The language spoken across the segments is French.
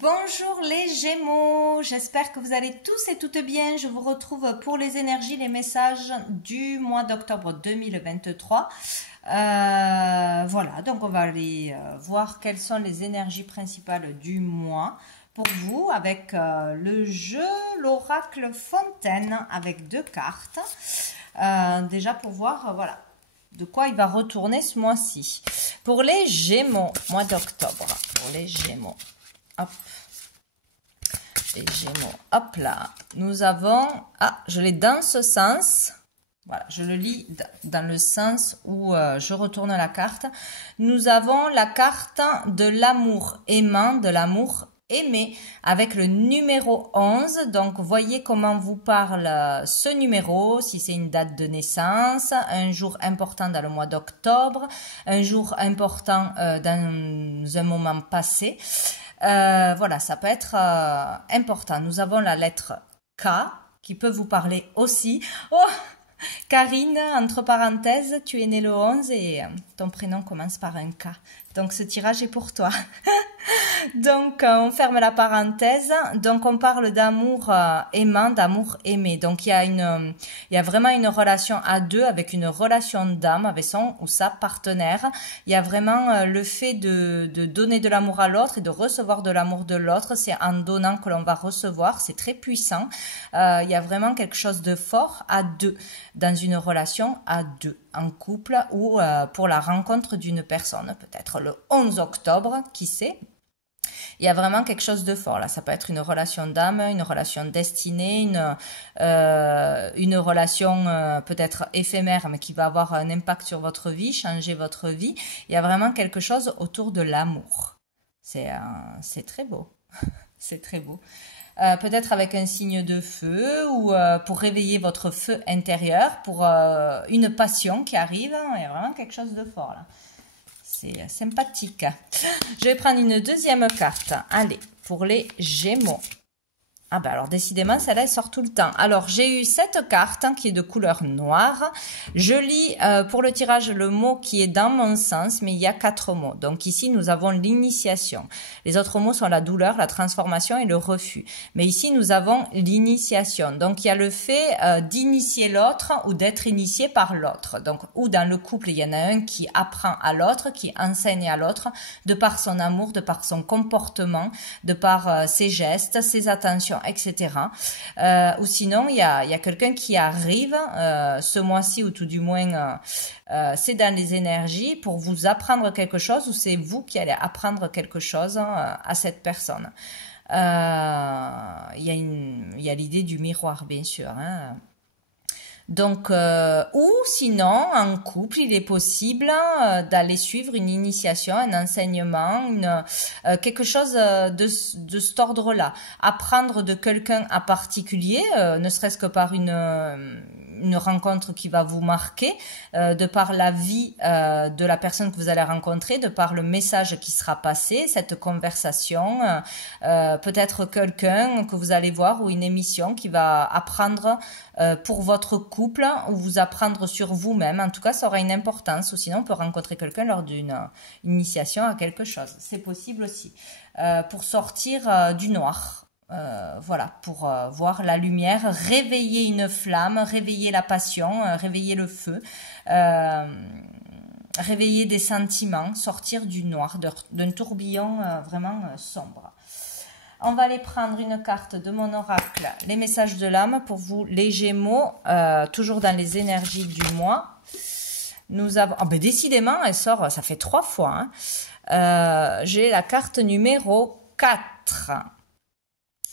Bonjour les Gémeaux, j'espère que vous allez tous et toutes bien. Je vous retrouve pour les énergies, les messages du mois d'octobre 2023. Voilà, donc on va aller voir quelles sont les énergies principales du mois pour vous avec le jeu, l'oracle Fontaine avec deux cartes. Déjà pour voir, voilà, de quoi il va retourner ce mois-ci. Pour les Gémeaux, mois d'octobre, pour les Gémeaux. Hop. Les Gémeaux. Hop là. Nous avons... Ah, je l'ai dans ce sens. Voilà, je le lis dans le sens où je retourne la carte. Nous avons la carte de l'amour aimant, de l'amour aimé, avec le numéro 11. Donc, voyez comment vous parle ce numéro, si c'est une date de naissance, un jour important dans le mois d'octobre, un jour important dans un moment passé. Voilà, ça peut être important. Nous avons la lettre K qui peut vous parler aussi. Oh, Karine, entre parenthèses, tu es née le 11 et ton prénom commence par un K. Donc ce tirage est pour toi. Donc on ferme la parenthèse. Donc on parle d'amour aimant, d'amour aimé. Donc il y a vraiment une relation à deux avec une relation d'âme avec son ou sa partenaire. Il y a vraiment le fait de donner de l'amour à l'autre et de recevoir de l'amour de l'autre. C'est en donnant que l'on va recevoir. C'est très puissant. Il y a vraiment quelque chose de fort à deux dans une relation à deux, en couple ou pour la rencontre d'une personne, peut-être le 11 octobre, qui sait. Il y a vraiment quelque chose de fort là. Ça peut être une relation d'âme, une relation destinée, une relation peut-être éphémère, mais qui va avoir un impact sur votre vie, changer votre vie. Il y a vraiment quelque chose autour de l'amour. C'est très beau. C'est très beau. Peut-être avec un signe de feu ou pour réveiller votre feu intérieur, pour une passion qui arrive. Il y a vraiment quelque chose de fort là. C'est sympathique. Je vais prendre une deuxième carte. Allez, pour les Gémeaux. Ah ben alors décidément, celle-là, elle sort tout le temps. Alors, j'ai eu cette carte qui est de couleur noire. Je lis pour le tirage le mot qui est dans mon sens, mais il y a 4 mots. Donc ici, nous avons l'initiation. Les autres mots sont la douleur, la transformation et le refus. Mais ici, nous avons l'initiation. Donc il y a le fait d'initier l'autre ou d'être initié par l'autre. Donc, ou dans le couple, il y en a un qui apprend à l'autre, qui enseigne à l'autre, de par son amour, de par son comportement, de par ses gestes, ses attentions, etc. Ou sinon, il y a quelqu'un qui arrive ce mois-ci, ou tout du moins, c'est dans les énergies pour vous apprendre quelque chose, ou c'est vous qui allez apprendre quelque chose à cette personne. Il y a l'idée du miroir, bien sûr, hein. Donc, ou sinon, en couple, il est possible d'aller suivre une initiation, un enseignement, quelque chose de cet ordre-là. Apprendre de quelqu'un en particulier, ne serait-ce que par une rencontre qui va vous marquer, de par la vie de la personne que vous allez rencontrer, de par le message qui sera passé, cette conversation, peut-être quelqu'un que vous allez voir ou une émission qui va apprendre pour votre couple ou vous apprendre sur vous-même. En tout cas, ça aura une importance. Ou sinon, on peut rencontrer quelqu'un lors d'une initiation à quelque chose. C'est possible aussi. Pour sortir du noir. Voilà, pour voir la lumière, réveiller une flamme, réveiller la passion, réveiller le feu, réveiller des sentiments, sortir du noir, d'un tourbillon vraiment sombre. On va aller prendre une carte de mon oracle, les messages de l'âme pour vous, les Gémeaux, toujours dans les énergies du mois. Nous avons, oh ben décidément, elle sort, ça fait 3 fois. Hein. J'ai la carte numéro 4.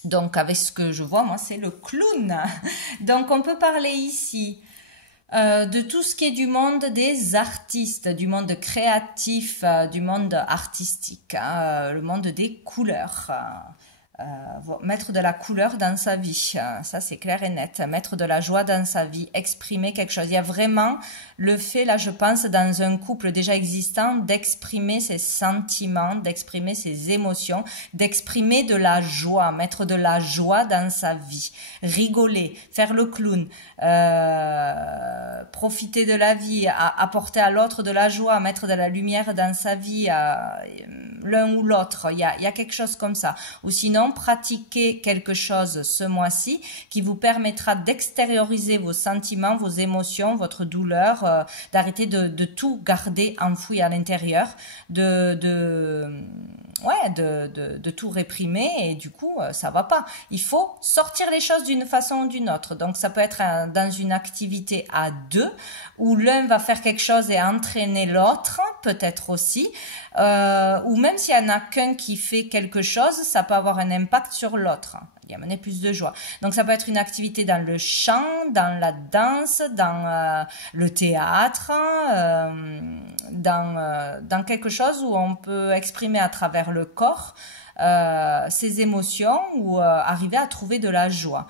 Donc, avec ce que je vois, moi, c'est le clown. Donc, on peut parler ici de tout ce qui est du monde des artistes, du monde créatif, du monde artistique, hein, le monde des couleurs. Mettre de la couleur dans sa vie, ça c'est clair et net, mettre de la joie dans sa vie, exprimer quelque chose. Il y a vraiment le fait, là je pense, dans un couple déjà existant, d'exprimer ses sentiments, d'exprimer ses émotions, d'exprimer de la joie, mettre de la joie dans sa vie, rigoler, faire le clown, profiter de la vie, apporter à l'autre de la joie, mettre de la lumière dans sa vie, l'un ou l'autre. Il y a quelque chose comme ça. Ou sinon, pratiquez quelque chose ce mois-ci qui vous permettra d'extérioriser vos sentiments, vos émotions, votre douleur, d'arrêter de tout garder enfoui à l'intérieur, de tout réprimer, et du coup ça va pas. Il faut sortir les choses d'une façon ou d'une autre. Donc ça peut être dans une activité à deux où l'un va faire quelque chose et entraîner l'autre, peut-être aussi, ou même s'il y en a qu'un qui fait quelque chose, ça peut avoir un impact sur l'autre, y amener plus de joie. Donc ça peut être une activité dans le chant, dans la danse, dans le théâtre, dans quelque chose où on peut exprimer à travers le corps ses émotions, ou arriver à trouver de la joie.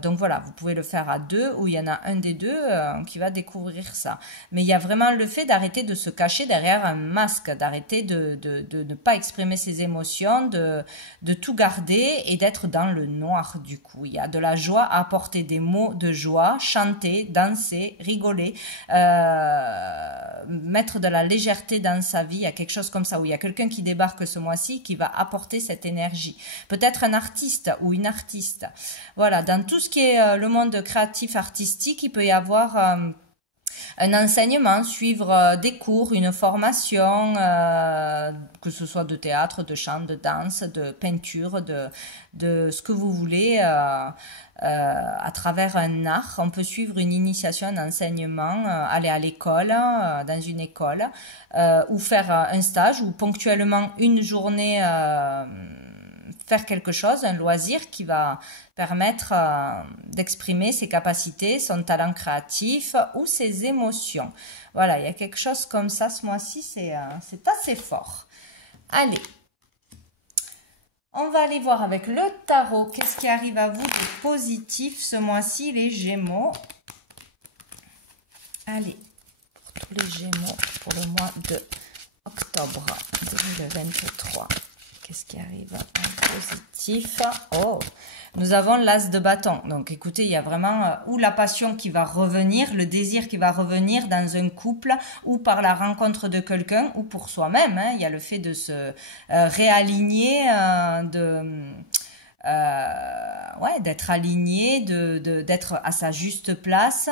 Donc voilà, vous pouvez le faire à deux, ou il y en a un des deux qui va découvrir ça. Mais il y a vraiment le fait d'arrêter de se cacher derrière un masque, d'arrêter de ne pas exprimer ses émotions, de tout garder et d'être dans le noir du coup. Il y a de la joie à apporter, des mots de joie, chanter, danser, rigoler, mettre de la légèreté dans sa vie. Il y a quelque chose comme ça, où il y a quelqu'un qui débarque ce mois-ci qui va apporter cette énergie. Peut-être un artiste ou une artiste. Voilà. Dans tout ce qui est le monde créatif artistique, il peut y avoir un enseignement, suivre des cours, une formation, que ce soit de théâtre, de chant, de danse, de peinture, de ce que vous voulez, à travers un art. On peut suivre une initiation, un enseignement, aller à l'école, dans une école, ou faire un stage, ou ponctuellement une journée faire quelque chose, un loisir qui va permettre d'exprimer ses capacités, son talent créatif ou ses émotions. Voilà, il y a quelque chose comme ça ce mois-ci, c'est assez fort. Allez, on va aller voir avec le tarot qu'est-ce qui arrive à vous de positif ce mois-ci, les Gémeaux. Allez, pour tous les Gémeaux, pour le mois de octobre 2023. Qu'est-ce qui arrive en positif? Oh, nous avons l'as de bâton. Donc, écoutez, il y a vraiment ou la passion qui va revenir, le désir qui va revenir dans un couple, ou par la rencontre de quelqu'un, ou pour soi-même. Hein. Il y a le fait de se réaligner, d'être aligné, d'être à sa juste place,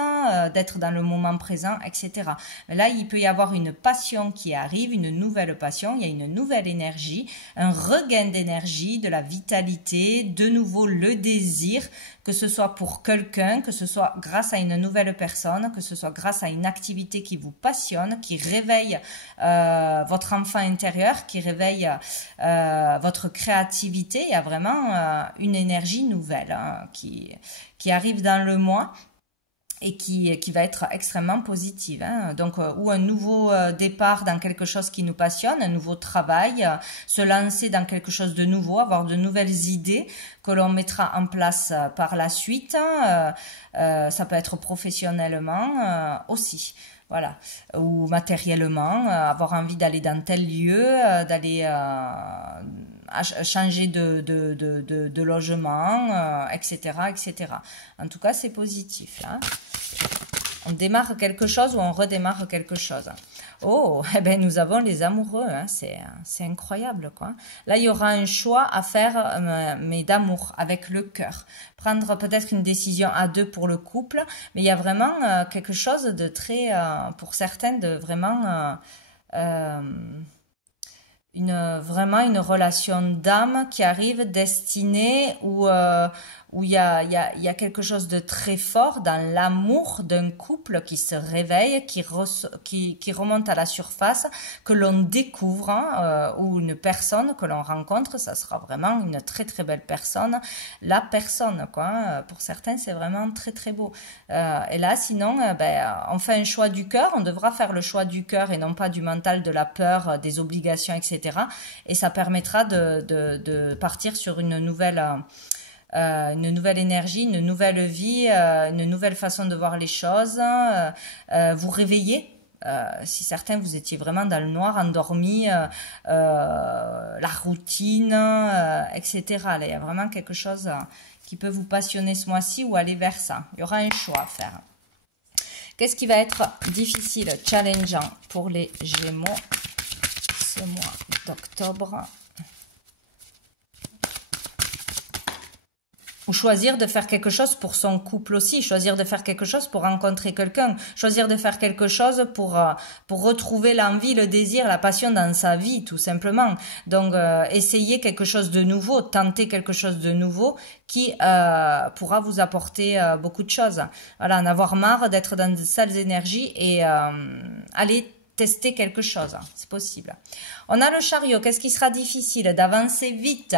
d'être dans le moment présent, etc. Mais là, il peut y avoir une passion qui arrive, une nouvelle passion, il y a une nouvelle énergie, un regain d'énergie, de la vitalité, de nouveau le désir, que ce soit pour quelqu'un, que ce soit grâce à une nouvelle personne, que ce soit grâce à une activité qui vous passionne, qui réveille votre enfant intérieur, qui réveille votre créativité. Il y a vraiment une énergie nouvelle qui arrive dans le mois et qui va être extrêmement positive. Hein. Donc, ou un nouveau départ dans quelque chose qui nous passionne, un nouveau travail, se lancer dans quelque chose de nouveau, avoir de nouvelles idées que l'on mettra en place par la suite. Ça peut être professionnellement aussi. Voilà, ou matériellement, avoir envie d'aller dans tel lieu, d'aller changer de logement, etc., etc. En tout cas, c'est positif. Hein. On démarre quelque chose ou on redémarre quelque chose. Oh, eh ben nous avons les amoureux, hein. C'est incroyable, quoi. Là, il y aura un choix à faire, mais d'amour, avec le cœur. Prendre peut-être une décision à deux pour le couple, mais il y a vraiment quelque chose de très, pour certaines, de vraiment... vraiment une relation d'âme qui arrive, destinée, où il y a quelque chose de très fort dans l'amour d'un couple qui se réveille, qui remonte à la surface, que l'on découvre, hein, ou une personne que l'on rencontre, ça sera vraiment une très très belle personne, la personne, quoi. Hein. Pour certains, c'est vraiment très très beau. Et là, sinon, on fait un choix du cœur, on devra faire le choix du cœur et non pas du mental, de la peur, des obligations, etc. Et ça permettra de partir sur une nouvelle énergie, une nouvelle vie, une nouvelle façon de voir les choses, vous réveiller. Si certains vous étiez vraiment dans le noir, endormis, la routine, etc. Là, il y a vraiment quelque chose qui peut vous passionner ce mois-ci ou aller vers ça. Il y aura un choix à faire. Qu'est-ce qui va être difficile, challengeant pour les Gémeaux ce ce mois d'octobre. Ou choisir de faire quelque chose pour son couple aussi, choisir de faire quelque chose pour rencontrer quelqu'un, choisir de faire quelque chose pour retrouver l'envie, le désir, la passion dans sa vie, tout simplement. Donc, essayer quelque chose de nouveau, tenter quelque chose de nouveau qui pourra vous apporter beaucoup de choses. Voilà, en avoir marre d'être dans de sales énergies et aller tester quelque chose, c'est possible. On a le chariot, qu'est-ce qui sera difficile? D'avancer vite.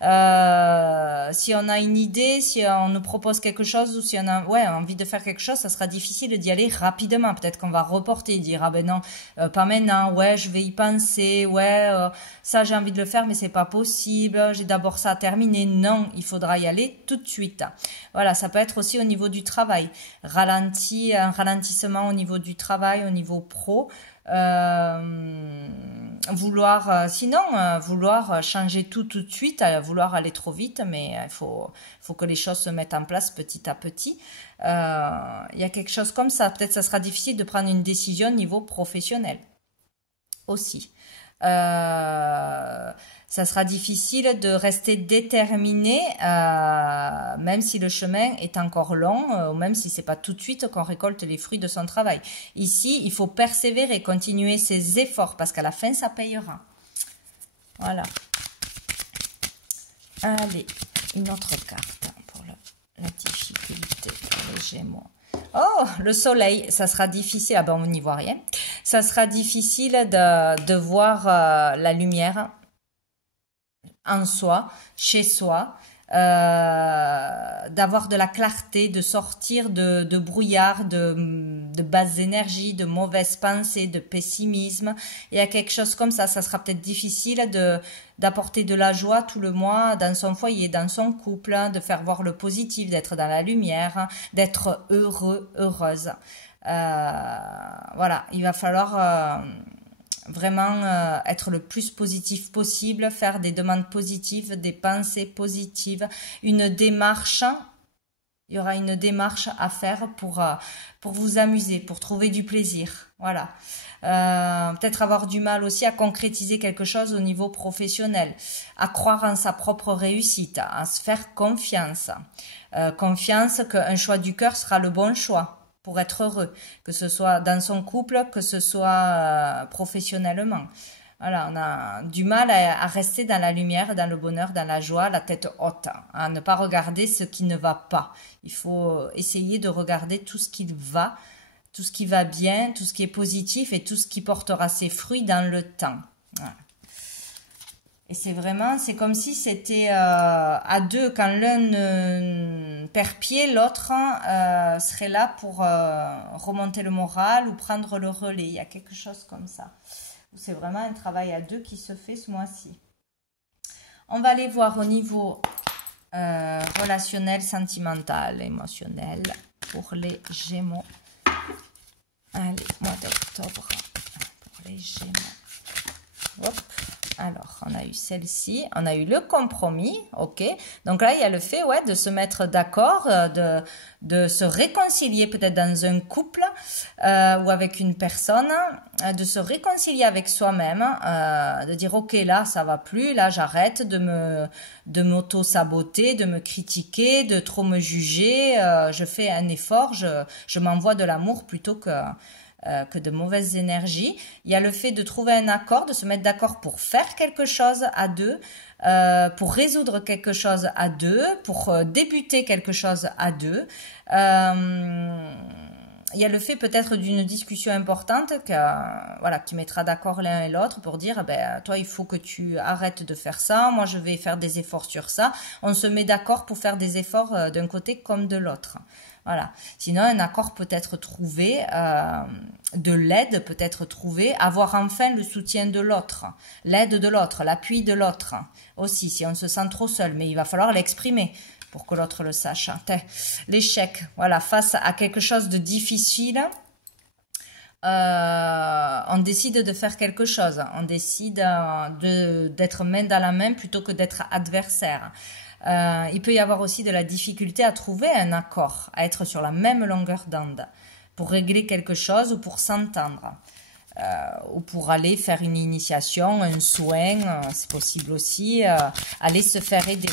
Si on a une idée, si on nous propose quelque chose ou si on a envie de faire quelque chose, ça sera difficile d'y aller rapidement. Peut-être qu'on va reporter, dire ah ben non, pas maintenant, ouais, je vais y penser, ouais, ça j'ai envie de le faire mais c'est pas possible, j'ai d'abord ça à terminer. Non, il faudra y aller tout de suite. Voilà, ça peut être aussi au niveau du travail. Un ralentissement au niveau du travail, au niveau pro. Vouloir changer tout de suite, vouloir aller trop vite, mais il faut que les choses se mettent en place petit à petit. Il y a quelque chose comme ça. Peut-être ça sera difficile de prendre une décision au niveau professionnel aussi. Ça sera difficile de rester déterminé, même si le chemin est encore long, ou même si c'est pas tout de suite qu'on récolte les fruits de son travail. Ici, il faut persévérer, continuer ses efforts, parce qu'à la fin, ça payera. Voilà. Allez, une autre carte pour la difficulté pour les Gémeaux. Oh, le soleil, ça sera difficile. Ah ben, on n'y voit rien. Ça sera difficile de voir la lumière en soi, chez soi, d'avoir de la clarté, de sortir de brouillard, de basses énergies, de mauvaises pensées, de pessimisme. Il y a quelque chose comme ça sera peut-être difficile d'apporter de la joie tout le mois dans son foyer, dans son couple, de faire voir le positif, d'être dans la lumière, d'être heureux, heureuse. Voilà, il va falloir vraiment être le plus positif possible, faire des demandes positives, des pensées positives, une démarche. Il y aura une démarche à faire pour vous amuser, pour trouver du plaisir. Voilà. Peut-être avoir du mal aussi à concrétiser quelque chose au niveau professionnel, à croire en sa propre réussite, à se faire confiance. Confiance qu'un choix du cœur sera le bon choix pour être heureux, que ce soit dans son couple, que ce soit professionnellement. Voilà, on a du mal à rester dans la lumière, dans le bonheur, dans la joie, la tête haute, à ne pas regarder ce qui ne va pas. Il faut essayer de regarder tout ce qui va, tout ce qui va bien, tout ce qui est positif et tout ce qui portera ses fruits dans le temps. Voilà. Et c'est comme si c'était à deux, quand l'un perd pied, l'autre serait là pour remonter le moral ou prendre le relais. Il y a quelque chose comme ça. C'est vraiment un travail à deux qui se fait ce mois-ci. On va aller voir au niveau relationnel, sentimental, émotionnel pour les Gémeaux. Allez, mois d'octobre pour les Gémeaux. Hop. Alors, on a eu celle-ci, on a eu le compromis, ok. Donc là, il y a le fait, ouais, de se mettre d'accord, de se réconcilier peut-être dans un couple ou avec une personne, de se réconcilier avec soi-même, de dire, ok, là, ça va plus, là, j'arrête de m'auto-saboter, de me critiquer, de trop me juger, je fais un effort, je m'envoie de l'amour plutôt que de mauvaises énergies. Il y a le fait de trouver un accord, de se mettre d'accord pour faire quelque chose à deux, pour résoudre quelque chose à deux, pour débuter quelque chose à deux. Il y a le fait peut-être d'une discussion importante qui mettra d'accord l'un et l'autre pour dire toi il faut que tu arrêtes de faire ça, moi je vais faire des efforts sur ça. On se met d'accord pour faire des efforts d'un côté comme de l'autre. Voilà. Sinon, un accord peut être trouvé, de l'aide peut être trouvé, avoir enfin le soutien de l'autre, l'aide de l'autre, l'appui de l'autre aussi, si on se sent trop seul. Mais il va falloir l'exprimer pour que l'autre le sache. L'échec, voilà, face à quelque chose de difficile, on décide de faire quelque chose, on décide d'être main dans la main plutôt que d'être adversaire. Il peut y avoir aussi de la difficulté à trouver un accord, à être sur la même longueur d'onde pour régler quelque chose ou pour s'entendre. ou pour aller faire une initiation, un soin, c'est possible aussi, aller se faire aider.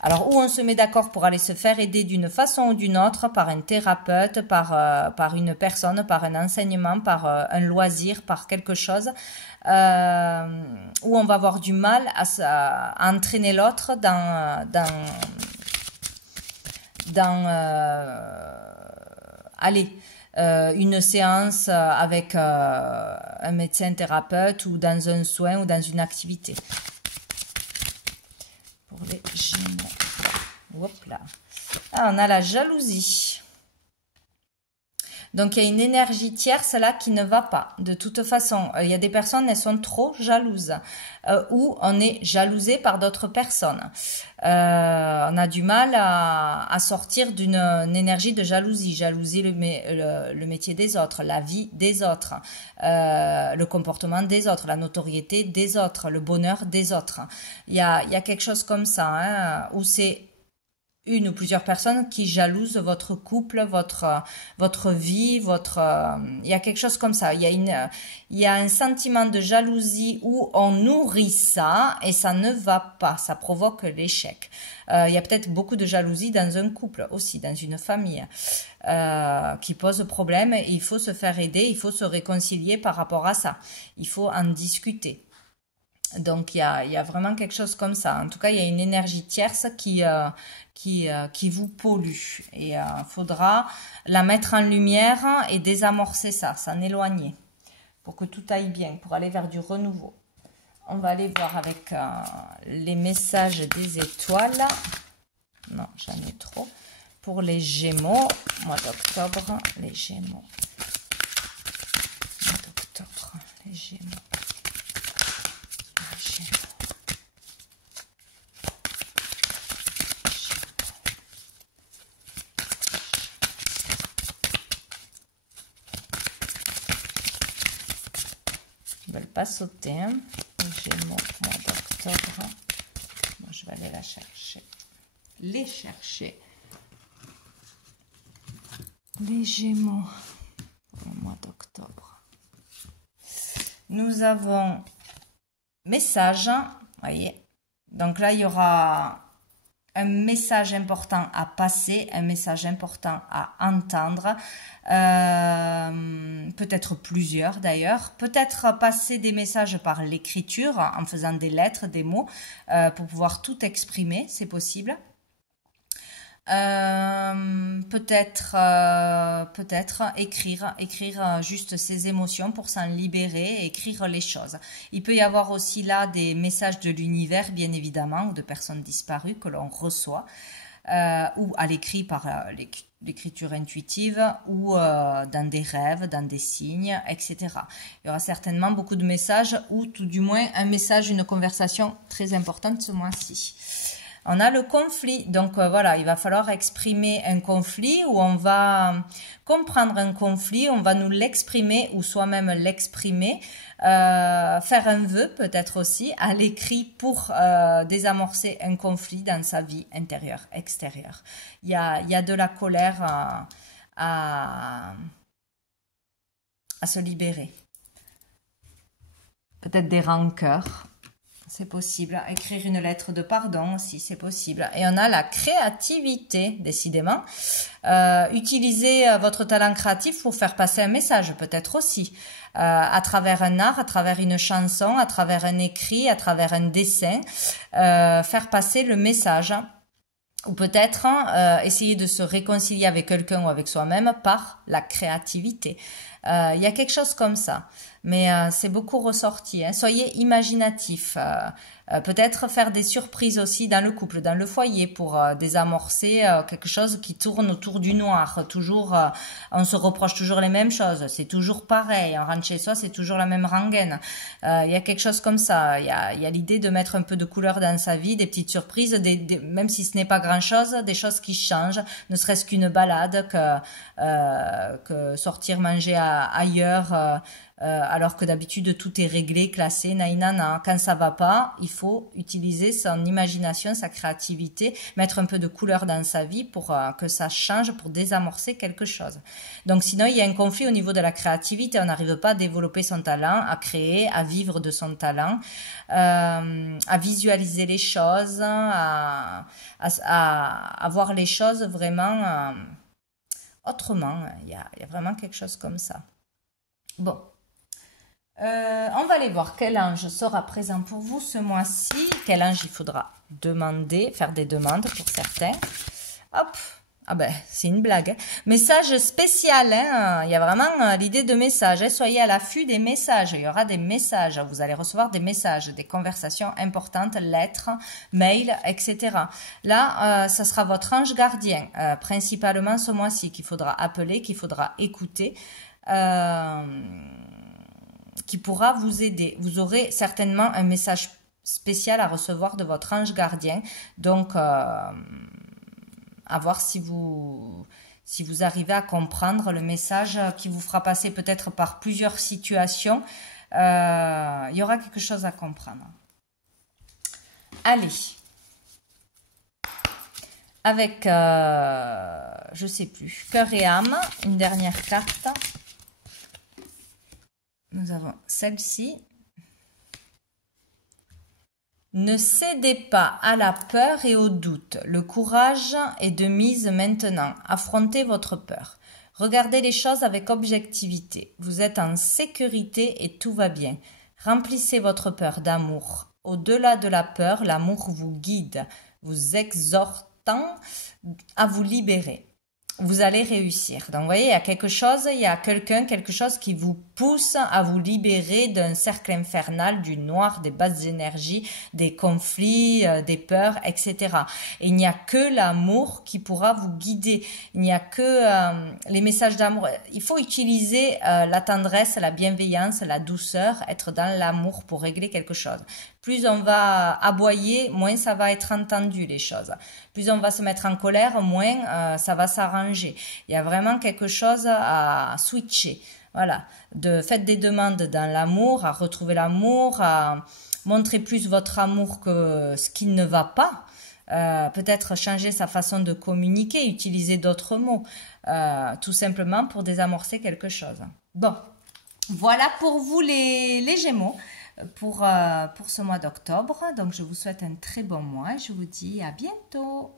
Alors, où on se met d'accord pour aller se faire aider d'une façon ou d'une autre, par un thérapeute, par une personne, par un enseignement, par un loisir, par quelque chose, où on va avoir du mal à entraîner l'autre allez, une séance avec un médecin thérapeute ou dans un soin ou dans une activité. Pour les Gémeaux. Hop là. Ah, on a la jalousie. Donc, il y a une énergie tierce là qui ne va pas. De toute façon, il y a des personnes, elles sont trop jalouses. Ou on est jalousé par d'autres personnes. On a du mal à sortir d'une énergie de jalousie. Jalousie le métier des autres, la vie des autres, le comportement des autres, la notoriété des autres, le bonheur des autres. Il y a quelque chose comme ça, hein, où c'est une ou plusieurs personnes qui jalousent votre couple, votre vie, il y a quelque chose comme ça. Il y a un sentiment de jalousie où on nourrit ça et ça ne va pas. Ça provoque l'échec. Il y a peut-être beaucoup de jalousie dans un couple aussi, dans une famille, qui pose problème. Et il faut se faire aider, il faut se réconcilier par rapport à ça. Il faut en discuter. Donc, il y a vraiment quelque chose comme ça. En tout cas, il y a une énergie tierce qui vous pollue. Et il faudra la mettre en lumière et désamorcer ça, s'en éloigner, pour que tout aille bien, pour aller vers du renouveau. On va aller voir avec les messages des étoiles. Non, j'en ai trop. Pour les Gémeaux, mois d'octobre, les Gémeaux. Mois d'octobre, les Gémeaux. Ils ne veulent pas sauter. Hein. Les Gémeaux, mois d'octobre. Moi, je vais aller la chercher. Les chercher. Les Gémeaux, pour le mois d'octobre. Nous avons message, voyez. Donc là, il y aura un message important à passer, un message important à entendre, peut-être plusieurs d'ailleurs, peut-être passer des messages par l'écriture en faisant des lettres, des mots, pour pouvoir tout exprimer, c'est possible. Peut-être écrire juste ses émotions pour s'en libérer, écrire les choses. Il peut y avoir aussi là des messages de l'univers, bien évidemment, ou de personnes disparues que l'on reçoit, ou à l'écrit par l'écriture intuitive, ou dans des rêves, dans des signes, etc. Il y aura certainement beaucoup de messages, ou tout du moins un message, une conversation très importante ce mois-ci. On a le conflit, donc voilà, il va falloir exprimer un conflit où on va comprendre un conflit, on va nous l'exprimer ou soi-même l'exprimer, faire un vœu peut-être aussi à l'écrit pour désamorcer un conflit dans sa vie intérieure, extérieure. Il y a de la colère à se libérer. Peut-être des rancœurs. C'est possible. Écrire une lettre de pardon aussi, c'est possible. Et on a la créativité, décidément. Utilisez votre talent créatif pour faire passer un message, peut-être aussi. À travers un art, à travers une chanson, à travers un écrit, à travers un dessin. Faire passer le message. Ou peut-être essayer de se réconcilier avec quelqu'un ou avec soi-même par la créativité. Il y a quelque chose comme ça. Mais c'est beaucoup ressorti. Hein. Soyez imaginatifs. Peut-être faire des surprises aussi dans le couple, dans le foyer, pour désamorcer quelque chose qui tourne autour du noir. Toujours, on se reproche toujours les mêmes choses. C'est toujours pareil. On rentre chez soi, c'est toujours la même rengaine. Il y a quelque chose comme ça. Il y a l'idée de mettre un peu de couleur dans sa vie, des petites surprises, même si ce n'est pas grand-chose, des choses qui changent, ne serait-ce qu'une balade, que sortir manger ailleurs, alors que d'habitude tout est réglé, classé, naïnana. Quand ça va pas, il faut utiliser son imagination, sa créativité, mettre un peu de couleur dans sa vie pour que ça change, pour désamorcer quelque chose. Donc sinon, il y a un conflit au niveau de la créativité. On n'arrive pas à développer son talent, à créer, à vivre de son talent, à visualiser les choses, à voir les choses vraiment autrement. Il y a vraiment quelque chose comme ça. Bon. On va aller voir quel ange sera présent pour vous ce mois-ci. Quel ange il faudra demander, faire des demandes pour certains. Hop, ah ben c'est une blague. Hein. Message spécial, hein. Il y a vraiment l'idée de message. Hein. Soyez à l'affût des messages. Il y aura des messages. Vous allez recevoir des messages, des conversations importantes, lettres, mails, etc. Là, ça sera votre ange gardien, principalement ce mois-ci, qu'il faudra appeler, qu'il faudra écouter. Qui pourra vous aider. Vous aurez certainement un message spécial à recevoir de votre ange gardien. Donc, à voir si vous arrivez à comprendre le message qui vous fera passer peut-être par plusieurs situations. Il y aura quelque chose à comprendre. Allez. Avec, je sais plus, cœur et âme, une dernière carte. Nous avons celle-ci. Ne cédez pas à la peur et au doute. Le courage est de mise maintenant. Affrontez votre peur. Regardez les choses avec objectivité. Vous êtes en sécurité et tout va bien. Remplissez votre peur d'amour. Au-delà de la peur, l'amour vous guide, vous exhortant à vous libérer. Vous allez réussir. Donc, vous voyez, il y a quelque chose, il y a quelque chose qui vous pousse à vous libérer d'un cercle infernal, du noir, des basses énergies, des conflits, des peurs, etc. Et il n'y a que l'amour qui pourra vous guider. Il n'y a que les messages d'amour. Il faut utiliser la tendresse, la bienveillance, la douceur, être dans l'amour pour régler quelque chose. Plus on va aboyer, moins ça va être entendu les choses. Plus on va se mettre en colère, moins ça va s'arranger. Il y a vraiment quelque chose à switcher. Voilà. Faites des demandes dans l'amour, à retrouver l'amour, à montrer plus votre amour que ce qui ne va pas. Peut-être changer sa façon de communiquer, utiliser d'autres mots, tout simplement pour désamorcer quelque chose. Bon, voilà pour vous les Gémeaux. Pour ce mois d'octobre. Donc, je vous souhaite un très bon mois et je vous dis à bientôt.